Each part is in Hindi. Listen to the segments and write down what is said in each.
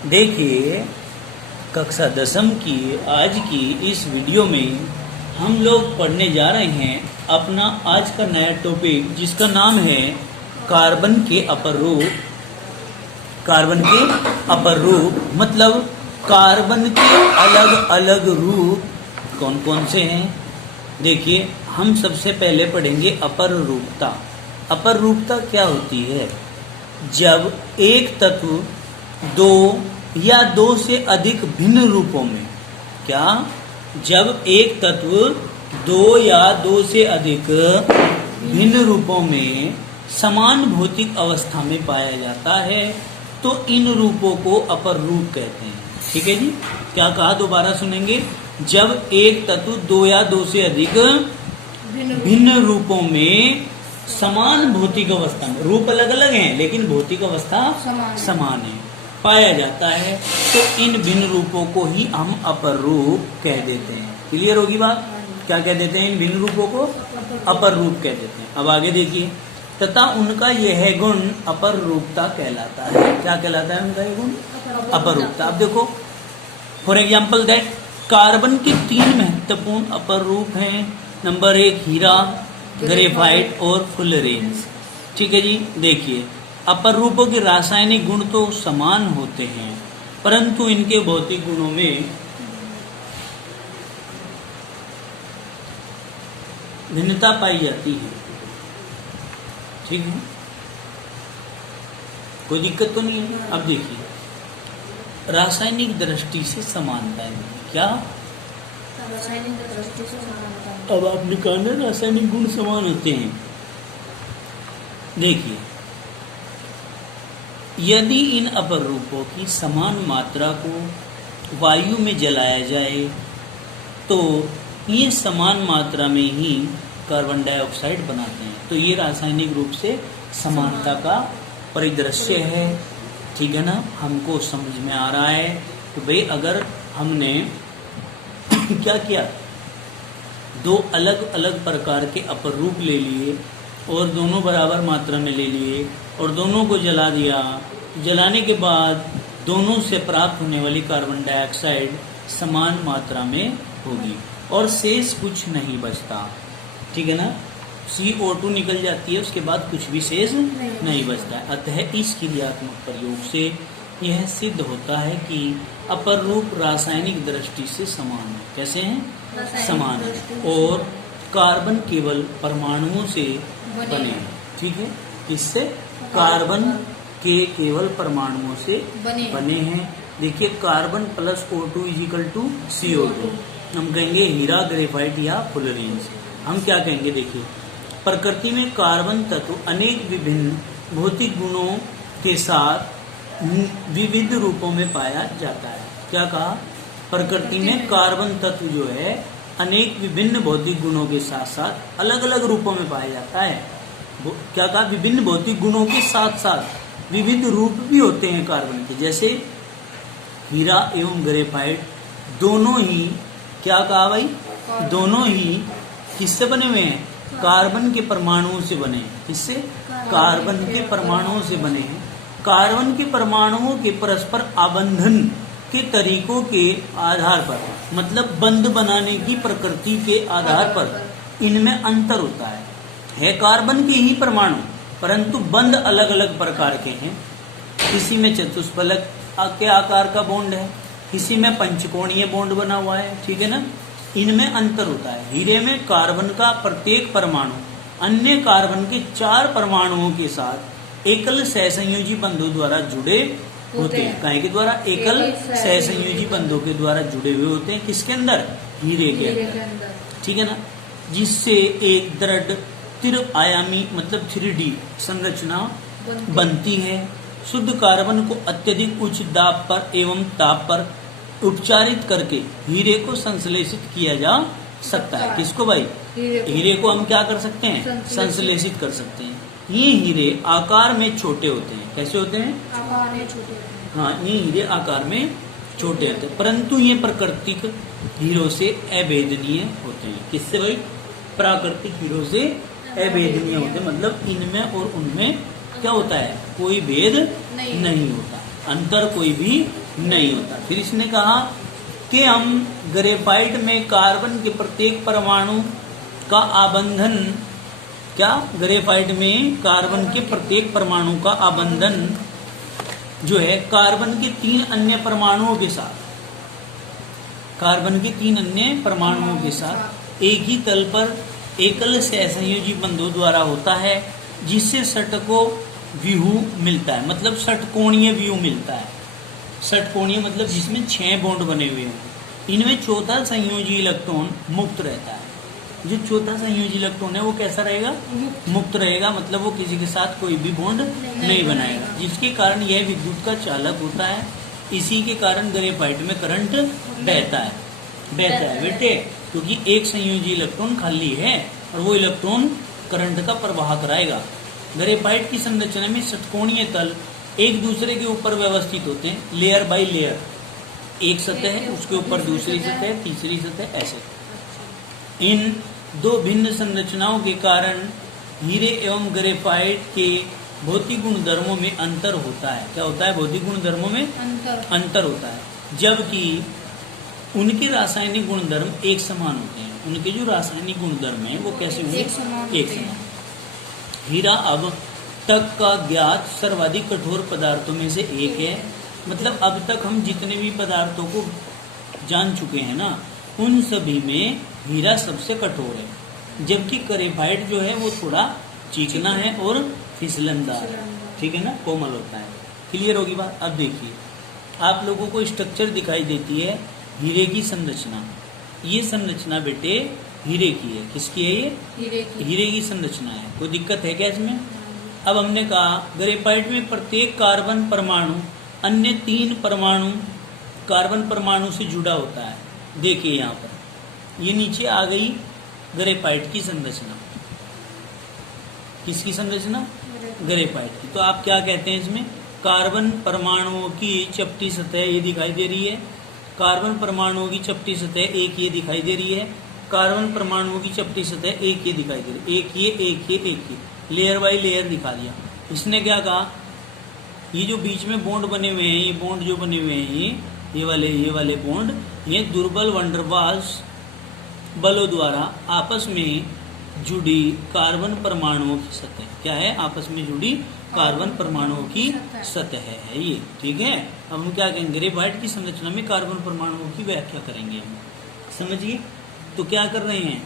देखिए, कक्षा 10वीं की आज की इस वीडियो में हम लोग पढ़ने जा रहे हैं अपना आज का नया टॉपिक, जिसका नाम है कार्बन के अपर रूप। कार्बन के अपर रूप मतलब कार्बन के अलग अलग रूप कौन कौन से हैं। देखिए, हम सबसे पहले पढ़ेंगे अपर रूपता। अपर रूपता क्या होती है? जब एक तत्व दो या दो से अधिक भिन्न रूपों में, क्या? जब एक तत्व दो या दो से अधिक भिन्न रूपों में समान भौतिक अवस्था में पाया जाता है तो इन रूपों को अपर रूप कहते हैं। ठीक है जी, क्या कहा? दोबारा सुनेंगे। जब एक तत्व दो या दो से अधिक भिन्न रूपों में समान भौतिक अवस्था में, रूप अलग अलग हैं लेकिन भौतिक अवस्था समान है, पाया जाता है तो इन भिन्न रूपों को ही हम अपर रूप कह देते हैं। क्लियर होगी बात? क्या कह देते हैं? इन भिन्न रूपों को अपर रूप कह देते हैं। अब आगे देखिए, तथा उनका यह गुण अपर रूपता कहलाता है। क्या कहलाता है उनका यह गुण? अपर रूपता। अब देखो, फॉर एग्जाम्पल दैट कार्बन के 3 महत्वपूर्ण अपर रूप हैं। नंबर 1 हीरा, ग्रेफाइट और फुलरेंस। ठीक है जी, देखिए, अपर रूपों के रासायनिक गुण तो समान होते हैं परंतु इनके भौतिक गुणों में भिन्नता पाई जाती है। ठीक है, कोई दिक्कत तो नहीं है। अब देखिए, रासायनिक दृष्टि से समानता है। क्या? रासायनिक दृष्टि से समानता है। अब आपने कहा ना रासायनिक गुण समान होते हैं। देखिए, यदि इन अपर रूपों की समान मात्रा को वायु में जलाया जाए तो ये समान मात्रा में ही कार्बन डाइऑक्साइड बनाते हैं। तो ये रासायनिक रूप से समानता का परिदृश्य है। ठीक है ना? हमको समझ में आ रहा है कि भाई अगर हमने क्या किया, दो अलग अलग प्रकार के अपर रूप ले लिए और दोनों बराबर मात्रा में ले लिए और दोनों को जला दिया, जलाने के बाद दोनों से प्राप्त होने वाली कार्बन डाइऑक्साइड समान मात्रा में होगी और शेष कुछ नहीं बचता। ठीक है ना? CO2 निकल जाती है, उसके बाद कुछ भी शेष नहीं बचता। अतः इस क्रियात्मक प्रयोग से यह सिद्ध होता है कि अपर रूप रासायनिक दृष्टि से समान है। कैसे हैं? समान है और कार्बन केवल परमाणुओं से बने हैं। ठीक है, इससे कार्बन के केवल परमाणुओं से बने हैं। देखिए, कार्बन प्लस O2 = CO2। हम कहेंगे हीरा, ग्रेफाइट या फुलरेंस। हम क्या कहेंगे? देखिए, प्रकृति में कार्बन तत्व अनेक विभिन्न भौतिक गुणों के साथ विविध रूपों में पाया जाता है। क्या कहा? प्रकृति में कार्बन तत्व जो है अनेक विभिन्न भौतिक गुणों के साथ साथ अलग अलग रूपों में पाया जाता है। क्या कहा? विभिन्न भौतिक गुणों के साथ साथ विविध रूप भी होते हैं कार्बन के। जैसे हीरा एवं ग्रेफाइट दोनों ही, क्या कहा भाई? दोनों ही किससे बने हुए हैं? कार्बन के परमाणुओं से बने हैं। किससे? कार्बन के परमाणुओं से बने हैं। कार्बन के परमाणुओं के परस्पर आबंधन के तरीकों के आधार पर, मतलब बंध बनाने की प्रकृति के आधार पर इनमें अंतर होता है कार्बन के ही परमाणु परंतु बंध अलग अलग प्रकार के हैं। किसी में चतुष्फलक के आकार का बॉन्ड है, किसी में पंचकोणीय बॉन्ड बना हुआ है। ठीक है ना? इनमें अंतर होता है। हीरे में कार्बन का प्रत्येक परमाणु अन्य कार्बन के 4 परमाणुओं के साथ एकल सहसंयोजी बंधों द्वारा जुड़े होते हैं। काहे के द्वारा? एकल सहसंयोजी बंधों के द्वारा जुड़े हुए होते हैं। किसके अंदर? हीरे के अंदर। ठीक है ना? जिससे एक दृढ़ त्रि-आयामी मतलब 3D संरचना बनती है। शुद्ध कार्बन को अत्यधिक उच्च दाब पर एवं ताप पर उपचारित करके हीरे को संश्लेषित किया जा सकता है। किसको भाई? हीरे को हम क्या कर सकते हैं? संश्लेषित कर सकते हैं। ये हीरे आकार में छोटे होते हैं। कैसे होते हैं? आकार में छोटे होते हैं। हाँ, ये हीरे आकार में छोटे होते हैं परंतु ये प्राकृतिक हीरों से अभेदनीय होते हैं। किससे भाई? प्राकृतिक हीरों से अभेदनीय होते हैं। मतलब इनमें और उनमें क्या होता है? कोई भेद नहीं होता, अंतर कोई भी नहीं होता। फिर इसने कहा कि हम ग्रेफाइट में कार्बन के प्रत्येक परमाणु का आबंधन, क्या ग्रेफाइट में कार्बन के प्रत्येक परमाणु का आबंधन जो है कार्बन के 3 अन्य परमाणुओं के साथ, कार्बन के 3 अन्य परमाणुओं के साथ एक ही तल पर एकल सहसंयोजी बंधों द्वारा होता है, जिससे षटको व्यूह मिलता है, मतलब षटकोणीय व्यूह मिलता है। षटकोणीय मतलब जिसमें 6 बॉन्ड बने हुए हों। इनमें चौथा संयोजी इलेक्ट्रॉन मुक्त रहता है। जो चौथा संयोजी इलेक्ट्रॉन है वो कैसा रहेगा? मुक्त रहेगा, मतलब वो किसी के साथ कोई भी बॉन्ड नहीं बनाएगा, जिसके कारण यह विद्युत का चालक होता है। इसी के कारण ग्रेफाइट में करंट बहता है बेटे, क्योंकि एक संयोजी इलेक्ट्रॉन खाली है और वो इलेक्ट्रॉन करंट का प्रवाह कराएगा। ग्रेफाइट की संरचना में षटकोणीय तल एक दूसरे के ऊपर व्यवस्थित होते हैं, लेयर बाय लेयर। एक सतह है, उसके ऊपर दूसरी सतह, तीसरी सतह, ऐसे। इन 2 भिन्न संरचनाओं के कारण हीरे एवं ग्रेफाइट के भौतिक गुणधर्मों में अंतर होता है। क्या होता है? भौतिक गुणधर्मों में अंतर होता है, जबकि उनके रासायनिक गुणधर्म एक समान होते हैं। उनके जो रासायनिक गुणधर्म हैं वो कैसे होंगे? एक समान। हीरा अब तक का ज्ञात सर्वाधिक कठोर पदार्थों में से एक है। मतलब अब तक हम जितने भी पदार्थों को जान चुके हैं ना, उन सभी में हीरा सबसे कठोर है, जबकि ग्रेफाइट जो है वो थोड़ा चिकना है और फिसलनदार है। ठीक है ना, कोमल होता है। क्लियर होगी बात? अब देखिए, आप लोगों को स्ट्रक्चर दिखाई देती है हीरे की संरचना। ये संरचना बेटे हीरे की है। किसकी है ये? हीरे की संरचना है। कोई दिक्कत है क्या इसमें? अब हमने कहा ग्रेफाइट में प्रत्येक कार्बन परमाणु अन्य 3 परमाणु कार्बन परमाणु से जुड़ा होता है। देखिए यहाँ पर ये नीचे आ गई ग्रेफाइट की संरचना। किसकी संरचना? ग्रेफाइट की। तो आप क्या कहते हैं इसमें? कार्बन परमाणुओं की चपटी सतह ये दिखाई दे रही है, कार्बन परमाणुओं की चपटी सतह एक ये दिखाई दे रही है, कार्बन परमाणुओं की चपटी सतह एक ये दिखाई दे रही है, एक ये, लेयर बाय लेयर दिखा दिया। इसने क्या कहा? ये जो बीच में बॉन्ड बने हुए हैं, ये बॉन्ड जो बने हुए हैं, ये वाले बॉन्ड, ये दुर्बल वंडरवाल्स बलों द्वारा आपस में जुड़ी कार्बन परमाणुओं की सतह। क्या है? आपस में जुड़ी कार्बन परमाणुओं की सतह है ये। ठीक है, अब हम क्या कहेंगे? ग्रेफाइट की संरचना में कार्बन परमाणुओं की व्याख्या करेंगे हम। समझिए, तो क्या कर रहे हैं?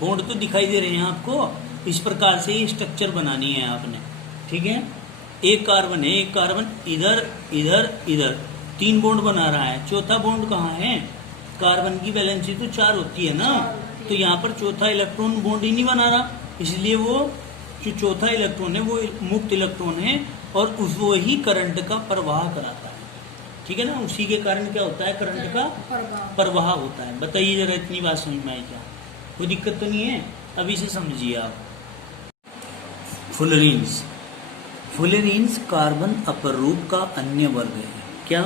बॉन्ड तो दिखाई दे रहे हैं आपको, इस प्रकार से ये स्ट्रक्चर बनानी है आपने। ठीक है, एक कार्बन है, एक कार्बन इधर इधर इधर 3 बॉन्ड बना रहा है। चौथा बॉन्ड कहाँ है? कार्बन की वैलेंसी तो 4 होती है ना, तो यहाँ पर चौथा इलेक्ट्रॉन बॉन्ड ही नहीं बना रहा, इसलिए वो जो चौथा इलेक्ट्रॉन है वो मुक्त इलेक्ट्रॉन है और उस वो ही करंट का प्रवाह कराता है। ठीक है ना, उसी के कारण क्या होता है? करंट का प्रवाह होता है। बताइए जरा, इतनी बात समझ में आई क्या? कोई दिक्कत तो नहीं है? अब इसे समझिए आप। फुलरीन्स। फुलरीन्स कार्बन अपर रूप का अन्य वर्ग है। क्या?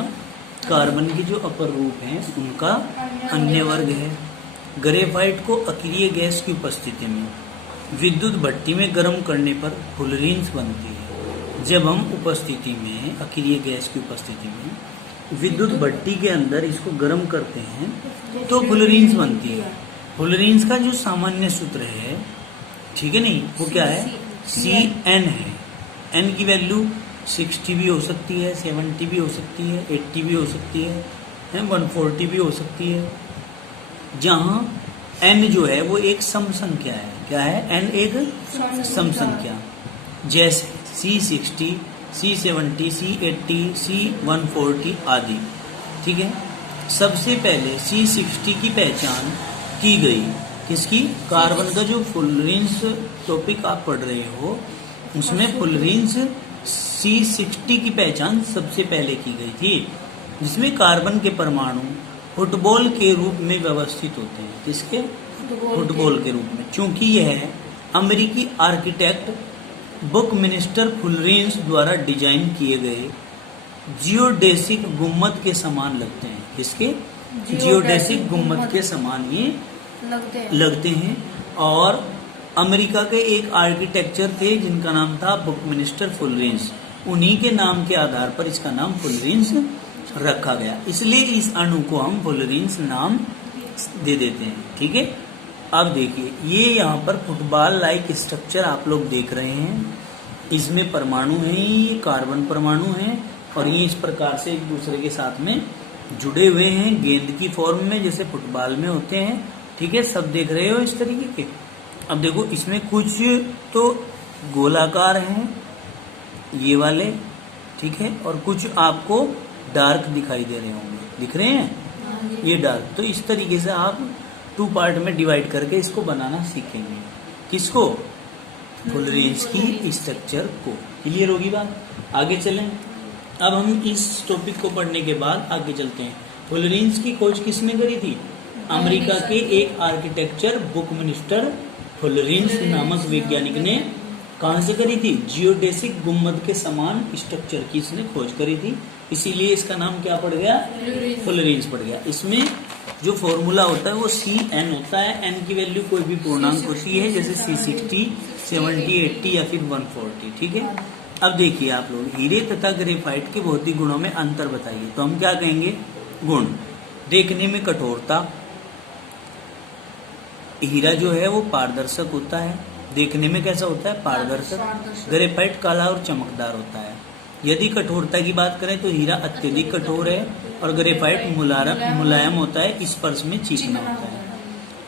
कार्बन के जो अपर रूप हैं उनका अन्य वर्ग है। ग्रेफाइट को अक्रिय गैस की उपस्थिति में विद्युत भट्टी में गर्म करने पर फुलरीन्स बनती है। जब हम उपस्थिति में अक्रिय गैस की उपस्थिति में विद्युत भट्टी के अंदर इसको गर्म करते हैं तो फुलरीन्स बनती है। फुलरीन्स का जो सामान्य सूत्र है, ठीक है नहीं, वो क्या है? Cn है। n की वैल्यू 60 भी हो सकती है, 70 भी हो सकती है, 80 भी हो सकती है, 140 भी हो सकती है। जहाँ n जो है वो एक सम संख्या है। क्या है? n एक सम संख्या। जैसे C60, C70, C80, C140 आदि। ठीक है, सबसे पहले C60 की पहचान की गई। किसकी? कार्बन का जो फुलरीन्स टॉपिक आप पढ़ रहे हो उसमें फुलरीन्स C60 की पहचान सबसे पहले की गई थी, जिसमें कार्बन के परमाणु फुटबॉल के रूप में व्यवस्थित होते हैं। किसके? फुटबॉल के रूप में। चूंकि यह अमेरिकी आर्किटेक्ट बुकमिनिस्टर फुलरीन्स द्वारा डिजाइन किए गए जियोडेसिक गुम्मद के समान लगते हैं। किसके? जियोडेसिक गुम्मद के समान ये लगते हैं। और अमेरिका के एक आर्किटेक्चर थे जिनका नाम था बुकमिनिस्टर फुलरीन्स। उन्हीं के नाम के आधार पर इसका नाम फुलरेंस रखा गया, इसलिए इस अणु को हम फुलरेंस नाम दे देते हैं। ठीक है, अब देखिए ये यहाँ पर फुटबॉल लाइक स्ट्रक्चर आप लोग देख रहे हैं, इसमें परमाणु हैं, ये कार्बन परमाणु हैं और ये इस प्रकार से एक दूसरे के साथ में जुड़े हुए हैं गेंद की फॉर्म में, जैसे फुटबॉल में होते हैं। ठीक है, सब देख रहे हो इस तरीके के। अब देखो इसमें कुछ तो गोलाकार हैं ये वाले, ठीक है, और कुछ आपको डार्क दिखाई दे रहे होंगे, दिख रहे हैं ये डार्क। तो इस तरीके से आप 2 पार्ट में डिवाइड करके इसको बनाना सीखेंगे। किसको? फुलरेंस की स्ट्रक्चर को। क्लियर होगी बात? आगे चलें। अब हम इस टॉपिक को पढ़ने के बाद आगे चलते हैं। फुलरेंस की खोज किसने करी थी? अमेरिका के एक आर्किटेक्चर बुकमिनिस्टर फुलरेंस नामक वैज्ञानिक ने कहां से करी थी? जियोडेसिक गुम्बद के समान स्ट्रक्चर की इसने खोज करी थी, इसीलिए इसका नाम क्या पड़ गया? फुलरेंस पड़ गया। इसमें जो फॉर्मूला होता है वो CN होता है, N की वैल्यू कोई भी पूर्णांक होती है, जैसे C60, 70, 80 या फिर 140। ठीक है, अब देखिए आप लोग हीरे तथा ग्रेफाइट के भौतिक गुणों में अंतर बताइए। तो हम क्या कहेंगे? गुण। देखने में कठोरता, हीरा जो है वो पारदर्शक होता है, देखने में कैसा होता है? पारदर्शक। ग्रेफाइट काला और चमकदार होता है। यदि कठोरता की बात करें तो हीरा अत्यधिक कठोर है और ग्रेफाइट मुलायम होता है, स्पर्श में चिकना होता है।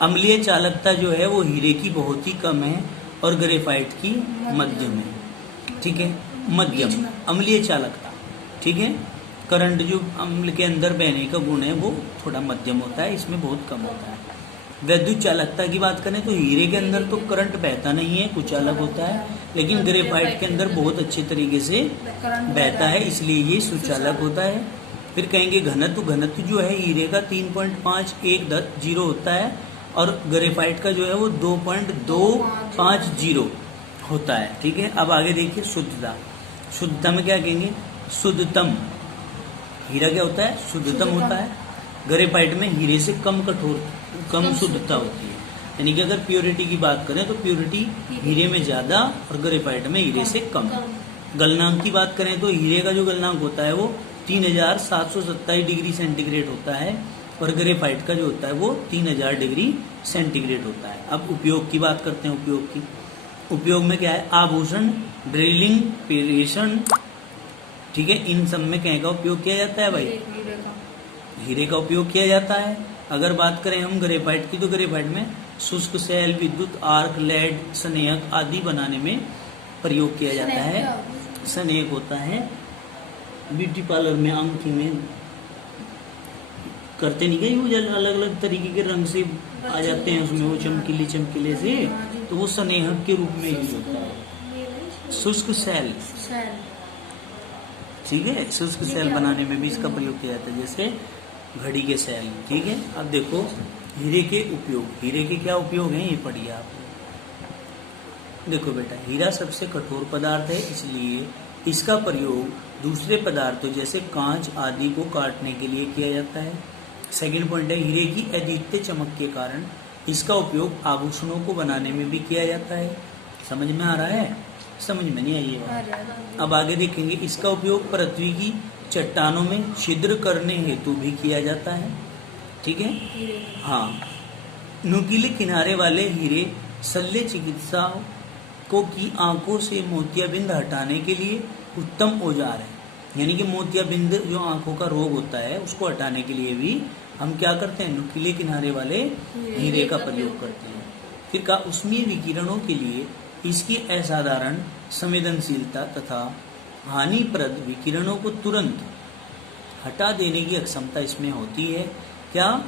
अम्लीय चालकता जो है वो हीरे की बहुत ही कम है और ग्रेफाइट की मध्यम है। ठीक है, मध्यम अम्लीय चालकता। ठीक है, करंट जो अम्ल के अंदर बहने का गुण है वो थोड़ा मध्यम होता है, इसमें बहुत कम होता है। वैद्युत चालकता की बात करें तो हीरे के अंदर तो करंट बहता नहीं है, कुचालक होता है, लेकिन ग्रेफाइट के अंदर बहुत अच्छे तरीके से बहता है, इसलिए ये सुचालक होता है। फिर कहेंगे घनत्व। घनत्व जो है हीरे का 3.510 होता है और ग्रेफाइट का जो है वो 2.250 होता है। ठीक है, अब आगे देखिए शुद्धता। शुद्धता में क्या कहेंगे? शुद्धतम। हीरा क्या होता है? शुद्धतम होता है। ग्रेफाइट में हीरे से कम शुद्धता होती है, यानी कि अगर प्योरिटी की बात करें तो प्योरिटी हीरे में ज्यादा और ग्रेफाइट में हीरे से कम। गलनांक की बात करें तो हीरे का जो गलनांक होता है वो 3727 डिग्री सेंटीग्रेड होता है और ग्रेफाइट का जो होता है वो 3000 डिग्री सेंटीग्रेड होता है। अब उपयोग की बात करते हैं। उपयोग की, उपयोग में क्या है? आभूषण, ड्रिलिंग, पेरेशन। ठीक है, इन सब में क्या का उपयोग किया जाता है भाई? हीरे का उपयोग किया जाता है। अगर बात करें हम ग्रेफाइट की तो ग्रेफाइट में शुष्क सेल, विद्युत आर्क, लेड, स्नेहक आदि बनाने में प्रयोग किया जाता है। स्नेहक होता है ब्यूटी पार्लर में, आंखी में करते नहीं क्या यूज, अलग अलग तरीके के रंग से आ जाते हैं उसमें, वो चमकीले से, तो वो स्नेहक के रूप में यूज होता है। शुष्क सेल, ठीक है, शुष्क सेल बनाने में भी इसका प्रयोग किया जाता है, जैसे घड़ी के सेल। ठीक है, अब देखो हीरे के उपयोग। हीरे के क्या उपयोग हैं ये पढ़िए आप। देखो बेटा, हीरा सबसे कठोर पदार्थ है, इसलिए इसका प्रयोग दूसरे पदार्थों जैसे कांच आदि को काटने के लिए किया जाता है। सेकंड पॉइंट है, हीरे की अद्वितीय चमक के कारण इसका उपयोग आभूषणों को बनाने में भी किया जाता है। समझ में आ रहा है? समझ में नहीं आई है? अब आगे देखेंगे, इसका उपयोग पृथ्वी की चट्टानों में छिद्र करने हेतु भी किया जाता है। ठीक है, हाँ। नुकीले किनारे वाले हीरे शल्य चिकित्सकों की आंखों से मोतियाबिंद हटाने के लिए उत्तम औजार है। यानी कि मोतियाबिंद जो आंखों का रोग होता है उसको हटाने के लिए भी हम क्या करते हैं? नुकीले किनारे वाले हीरे का प्रयोग करते हैं। फिर का ऊष्मीय विकिरणों के लिए इसकी असाधारण संवेदनशीलता तथा हानिप्रद विकिरणों को तुरंत हटा देने की क्षमता इसमें होती है। क्या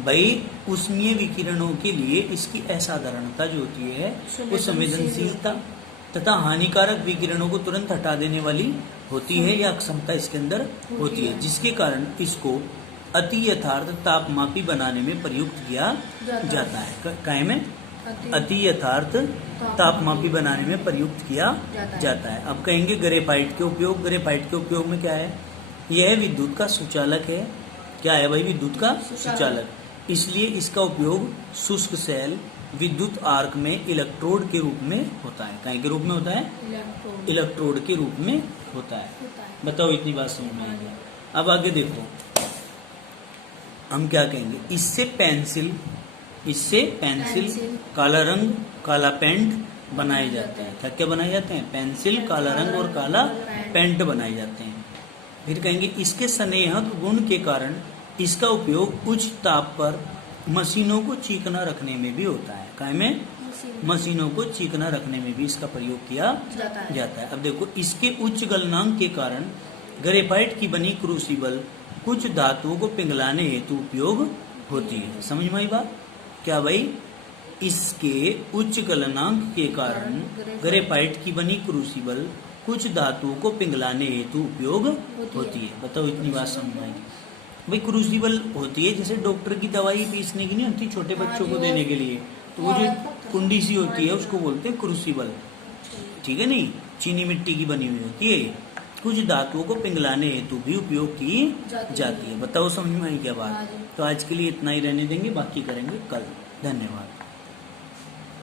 भाई? ऊष्मीय विकिरणों के लिए इसकी असाधारणता जो होती है वो संवेदनशीलता तथा हानिकारक विकिरणों को तुरंत हटा देने वाली होती है, या क्षमता इसके अंदर होती है, जिसके कारण इसको अति यथार्थ तापमापी बनाने में प्रयुक्त किया जाता है। काय में? अति यथार्थ तापमापी बनाने में प्रयुक्त किया जाता है। अब कहेंगे ग्रेफाइट के उपयोग। ग्रेफाइट के उपयोग में क्या है? यह विद्युत का सुचालक है। क्या है भाई? विद्युत का सुचालक, इसलिए इसका उपयोग शुष्क सेल, विद्युत आर्क में इलेक्ट्रोड के रूप में होता है। काय के रूप में होता है? इलेक्ट्रोड के रूप में होता है। होता है। बताओ इतनी बात समझ में आई। अब आगे देखो, हम क्या कहेंगे, इससे पेंसिल पेंसिल, काला रंग, काला पेंट बनाए जाते हैं। क्या क्या बनाए जाते हैं? पेंसिल, काला रंग और काला पेंट बनाए जाते हैं। फिर कहेंगे इसके स्नेहक गुण के कारण इसका उपयोग उच्च ताप पर मशीनों को चीकना रखने में भी होता है। काय में? मशीनों को चीकना रखने में भी इसका प्रयोग किया जाता है। अब देखो, इसके उच्च गलनांक के कारण ग्रेफाइट की बनी क्रूसिबल कुछ धातुओं को पिघलाने हेतु उपयोग होती है। समझ में आई बात? क्या भाई? इसके उच्च गलनांक के कारण ग्रेफाइट की बनी क्रूसिबल कुछ धातुओं को पिघलाने हेतु उपयोग होती है। बताओ इतनी बात समझ में आएगी? भाई क्रूसिबल होती है जैसे डॉक्टर की दवाई पीसने की नहीं होती छोटे बच्चों को देने के लिए, तो वो जो कुंडी सी होती है उसको बोलते हैं क्रूसिबल। ठीक है नहीं? चीनी मिट्टी की बनी हुई होती है। कुछ धातुओं को पिघलाने हेतु भी उपयोग की जाती है। बताओ समझ में आई क्या बात? तो आज के लिए इतना ही रहने देंगे, बाकी करेंगे कल। धन्यवाद।